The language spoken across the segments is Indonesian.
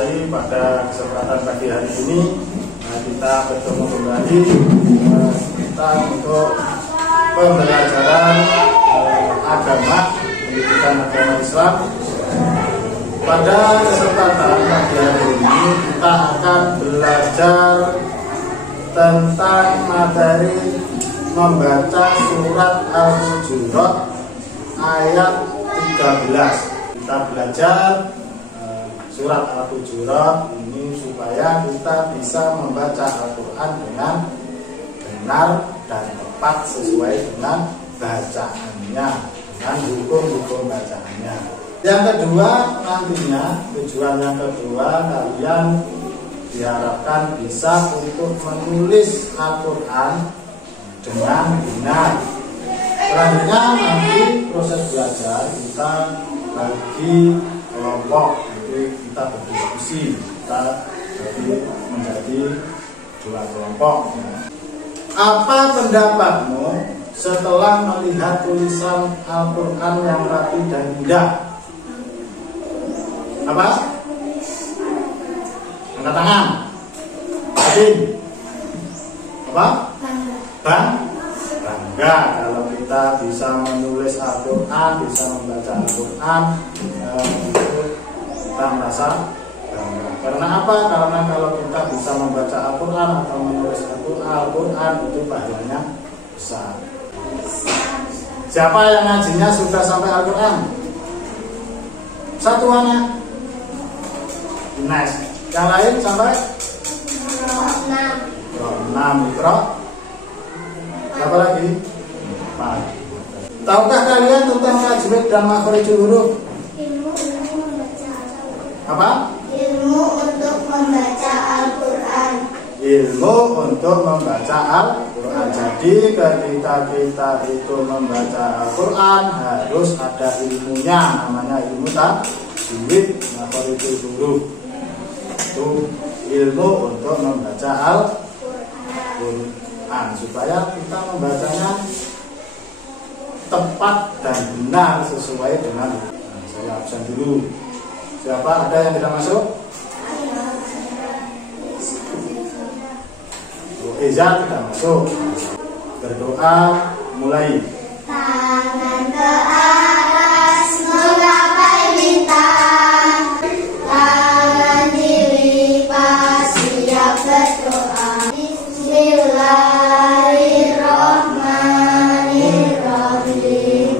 hari pada kesempatan pagi hari ini kita bertemu kembali kita untuk pembelajaran agama, pendidikan agama Islam. Pada kesempatan pagi hari ini kita akan belajar tentang materi membaca surat Al-Hujurat ayat 13. Kita belajar surat Al-Hujurat ini supaya kita bisa membaca Al-Quran dengan benar dan tepat sesuai dengan bacaannya, dengan hukum-hukum bacaannya. Yang kedua, nantinya tujuan yang kedua, kalian diharapkan bisa untuk menulis Al-Quran dengan benar. Selanjutnya nanti proses belajar kita bagi kelompok, nanti kita berdiskusi, kita bagi menjadi 2 kelompok. Apa pendapatmu setelah melihat tulisan Al-Quran yang rapi dan indah? Apa? Angkat tangan. Adin. Apa? Bangga kalau kita bisa menulis Al-Quran, bisa membaca Al-Quran, itu kita merasa bangga. Karena apa? Karena kalau kita bisa membaca Al-Quran atau menulis Al-Quran itu pahalanya besar. Siapa yang ngajinya sudah sampai Al-Quran? 1 anak. Nice. Yang lain sampai 6. Mikro. Apa lagi? 4. Tahukah kalian tentang tajwid dan makharijul huruf? Ilmu untuk membaca Al-Quran. Apa? Ilmu untuk membaca Al-Quran. Ilmu untuk membaca Al-Quran. Jadi ketika kita itu membaca Al-Quran harus ada ilmunya, namanya ilmu tajwid makharijul huruf. Itu ilmu untuk membaca Al-Quran supaya kita membacanya tepat dan benar sesuai dengan. Saya absen dulu. Siapa ada yang tidak masuk? Eza tidak masuk. Berdoa mulai. Tangan ke atas menggapai bintang, tangan dilipat siap berdoa. Bismillahirrahmanirrahim.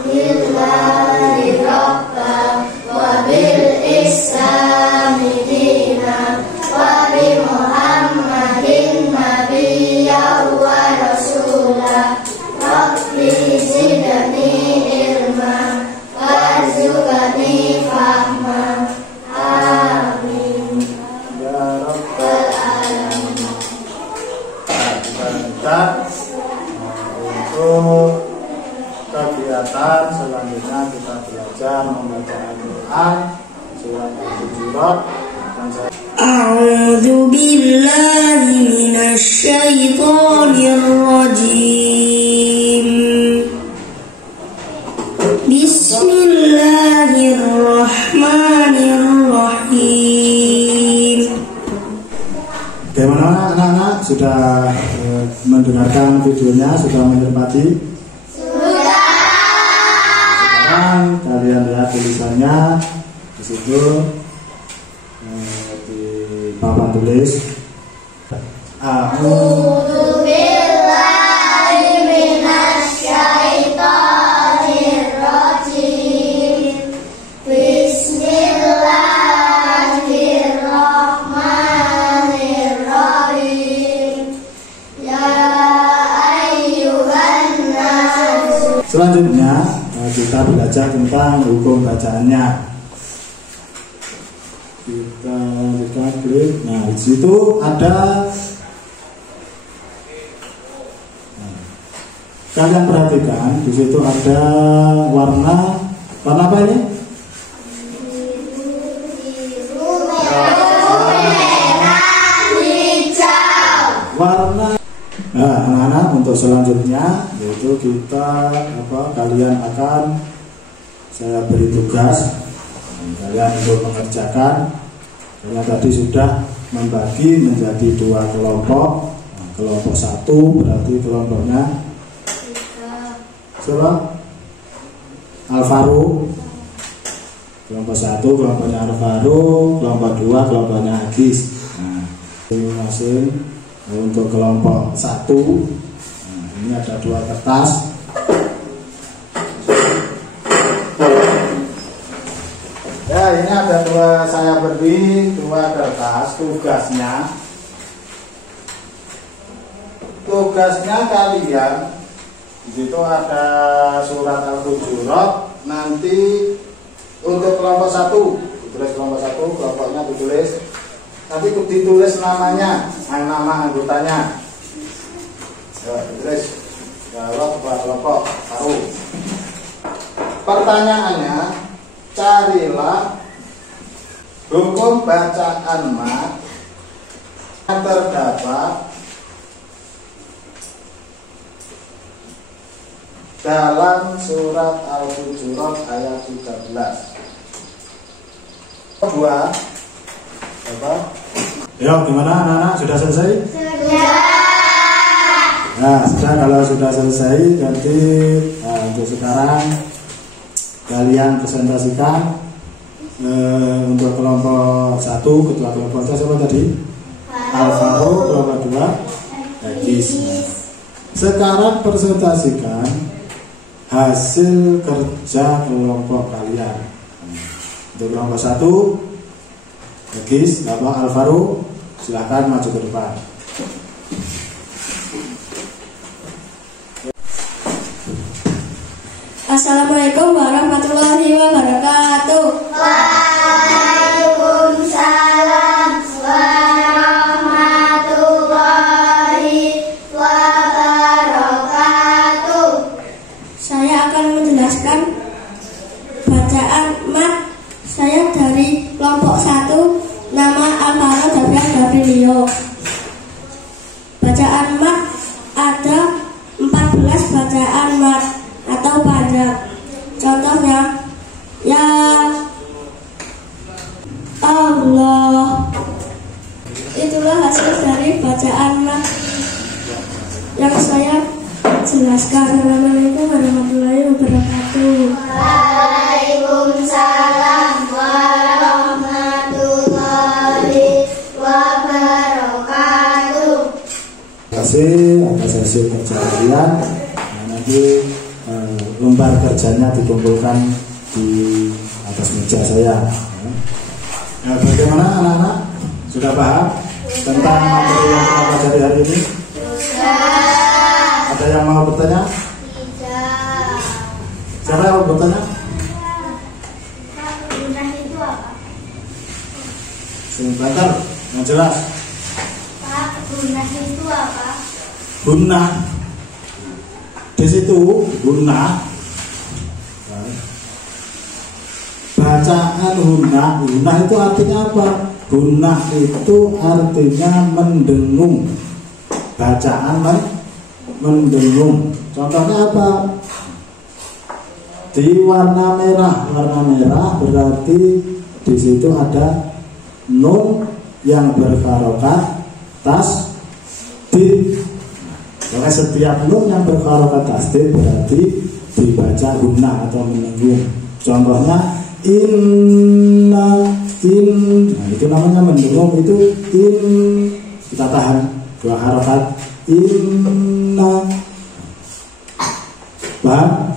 Bismillahirrahmanirrahim. Wa bil Islami dinan wa bi Muhammadin nabiyyan wa rasulah. Rabbi zidni ilma warzuqni fahma. Amin Ya Rabbal alamin. Kita untuk kegiatan selanjutnya kita belajar membaca Al-Quran surat Al-Hujurat. A'udzu billahi minasy syaithanir rajim. Bismillahirrahmanirrahim. Bagaimana anak-anak sudah mendengarkan videonya, sudah menikmati? Sudah. Sekarang kalian lihat tulisannya di situ di papan tulis. A'udzu billahi minasy syaithanir rajim. Bismillahirrahmanirrahim. Ya ayyuhan nas. Selanjutnya kita belajar tentang hukum bacaannya. Kita klik. Nah, di situ ada. Kalian perhatikan di situ ada warna apa ini? Warna. Nah, anak-anak untuk selanjutnya yaitu kita kalian akan saya beri tugas. kalian untuk mengerjakan. Karena tadi sudah membagi menjadi 2 kelompok. Nah, kelompok 1 berarti kelompoknya siapa? Alvaro. Kelompok 1 kelompoknya Alvaro, kelompok 2 kelompoknya Agis. Nah, masing-masing untuk kelompok 1. Nah, ini ada 2 kertas. Ya, ini ada saya beri 2 kertas. Tugasnya kalian di situ ada surat Al-Hujurat. Nanti untuk kelompok 1 ditulis kelompok 1, kelompoknya ditulis. Nanti ditulis namanya, nama anggotanya. Ya, ditulis. Jawab kelompok 1. Pertanyaannya, carilah hukum bacaan mat yang terdapat dalam surat Al-Hujurat ayat 13. 2. Apa? Ya, gimana anak-anak? Sudah selesai? Sudah. Nah, kalau sudah selesai, jadi untuk sekarang kalian presentasikan untuk kelompok 1, ketua kelompoknya siapa tadi? Alvaro, kelompok 2 Agis. Sekarang presentasikan hasil kerja kelompok kalian. Untuk kelompok 1 Agis, Bapak Alvaro, silahkan maju ke depan. Assalamualaikum warahmatullahi wabarakatuh. Waalaikumsalam warahmatullahi wabarakatuh. Saya akan menjelaskan bacaan mat. Saya dari kelompok 1, nama Alvaro Davian Gabrielio. Bacaan mat ada 14 bacaan mat atau panjang. Contohnya, ya Allah. Itulah hasil dari bacaan mat yang saya jelaskan. Assalamualaikum warahmatullahi wabarakatuh. Waalaikumsalam warahmatullahi wabarakatuh. Terima kasih atas hasil kerja kalian. Nah, nanti lembar kerjanya dikumpulkan di atas meja saya. Nah, bagaimana anak-anak? Sudah paham tentang materi yang kita pelajari hari ini? Sudah. Ada yang mau bertanya? Tidak. Siapa yang mau bertanya? Pak, gunah itu apa? Sebentar, yang jelas. Pak, gunah itu apa? Guna. Di situ guna. Bacaan guna itu artinya apa? Guna itu artinya mendengung. Bacaan mendengung. Contohnya apa? Di warna merah berarti di situ ada nun yang berharokat tasdid. Karena setiap nun yang berharokat tasdid berarti dibaca guna atau mendengung. Contohnya inna, nah itu namanya mendengung, itu kita tahan 2 harokat inna. Paham?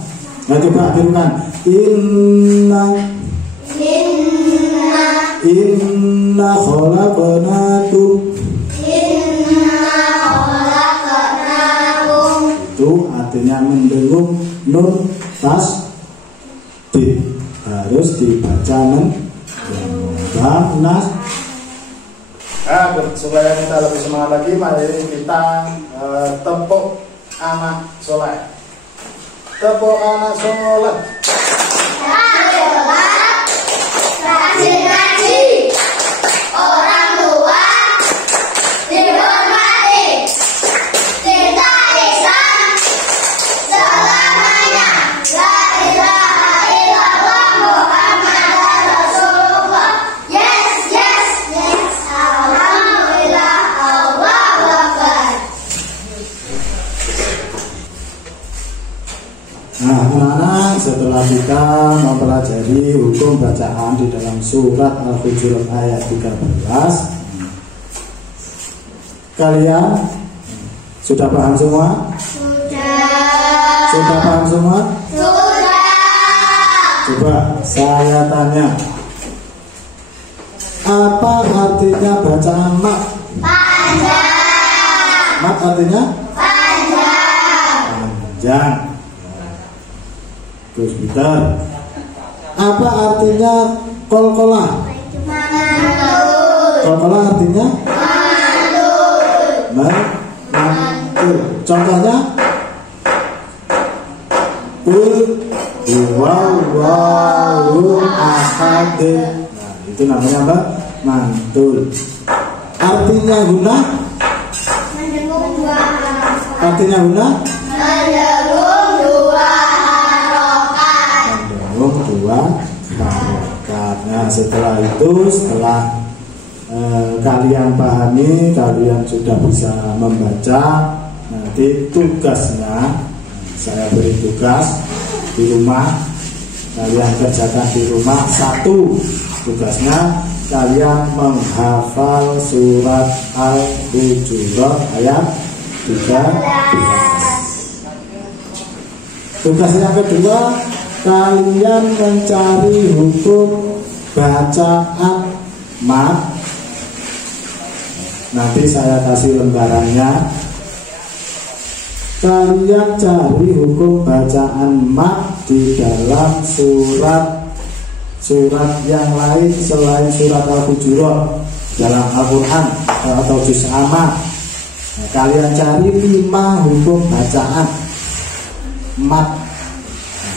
Nah coba akhirkan inna khalaqnakum. Itu artinya mendengung, nun tasdid harus dibaca nas. Nah, supaya kita lebih semangat lagi, mari kita tepuk anak soleh. Tepuk anak soleh. Rajin ngaji, orang tua dihormati, cinta Islam selamanya. La ilaha illallah Muhammadar Rasulullah. setelah kita mempelajari hukum bacaan di dalam surat Al-Hujurat ayat 13, kalian sudah paham semua? Sudah paham semua? Coba saya tanya, apa artinya bacaan mat? Mat artinya? Panjang. Terus bentar. Apa artinya kolkolah? Kolkolah artinya? Mantul. Contohnya? Qul huwallahu ahad. Nah, itu namanya apa? Mantul. Artinya guna? Artinya guna? Mendengung dua harokat. Nah, setelah itu, setelah kalian pahami, kalian sudah bisa membaca. Nanti tugasnya, saya beri tugas di rumah, kalian kerjakan di rumah. Satu, tugasnya kalian menghafal surat Al-Hujurat ayat 13. Tugas yang kedua, kalian mencari hukum bacaan mat. Nanti saya kasih lembarannya. Kalian cari hukum bacaan mat di dalam surat yang lain selain surat Al-Hujurat dalam Al-Quran atau juz amma. Nah, kalian cari 5 hukum bacaan mat.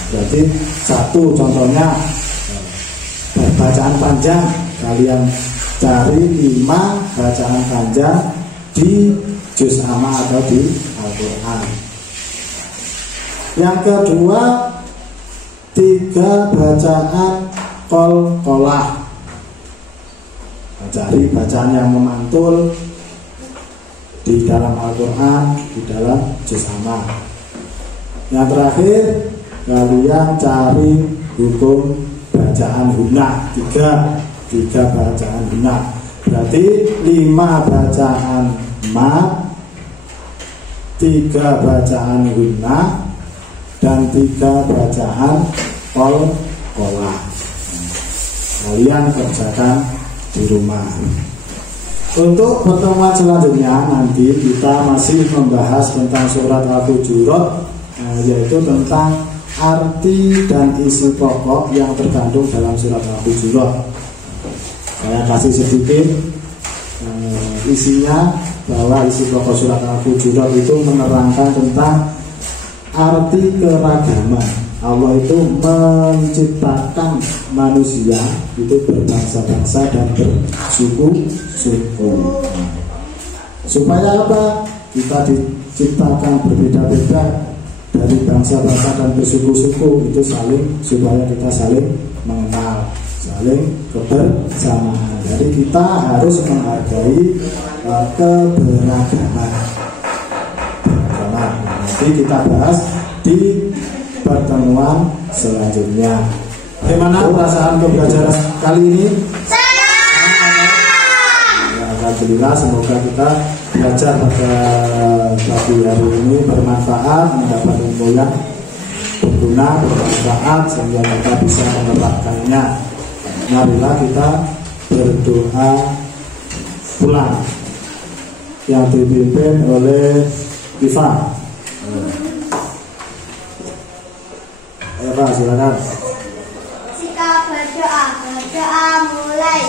Jadi satu contohnya bacaan panjang, kalian cari 5 bacaan panjang di juz amma atau di Al-Quran. Yang kedua, 3 bacaan qalqalah. Cari bacaan yang memantul di dalam Al-Quran, di dalam juz amma. Yang terakhir, kalian cari hukum bacaan hunah. 3 bacaan hunah. Berarti 5 bacaan mat, 3 bacaan hunah, dan 3 bacaan qalqalah. Kalian kerjakan di rumah. Untuk pertemuan selanjutnya nanti kita masih membahas tentang surat Al-Hujurat, yaitu tentang arti dan isi pokok yang terkandung dalam surat Al-Hujurat. Saya kasih sedikit isinya, bahwa isi pokok surat Al-Hujurat itu menerangkan tentang arti keragaman. Allah itu menciptakan manusia itu berbangsa-bangsa dan bersuku-suku. Supaya apa? Kita diciptakan berbeda-beda dari bangsa-bangsa dan bersuku-suku, itu supaya kita saling mengenal, saling kebersamaan. Jadi kita harus menghargai keberagaman. Nanti kita bahas di pertemuan selanjutnya. Bagaimana perasaan pembelajaran kali ini? Ya, alhamdulillah, semoga kita belajar pada pagi hari ini bermanfaat, mendapat ilmu yang berguna, bermanfaat, sehingga kita bisa menerapkannya. Marilah kita berdoa pulang yang dipimpin oleh Iva. Eva, silakan. Jika berdoa mulai.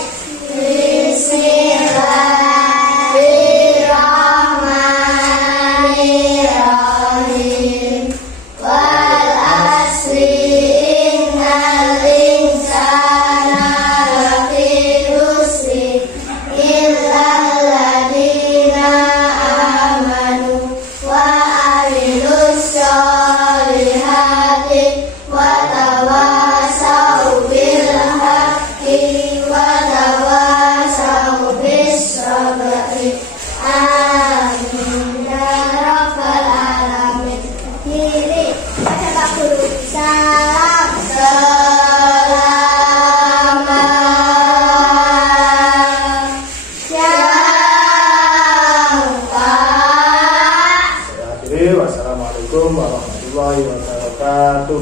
Bismillahirrahmanirrahim. Wal asri innal insana lafi khusr illa alladziina amanu wa amilus sholihati wa tawasaw bil haqqi wa tawasaw Wassalamualaikum warahmatullahi wabarakatuh.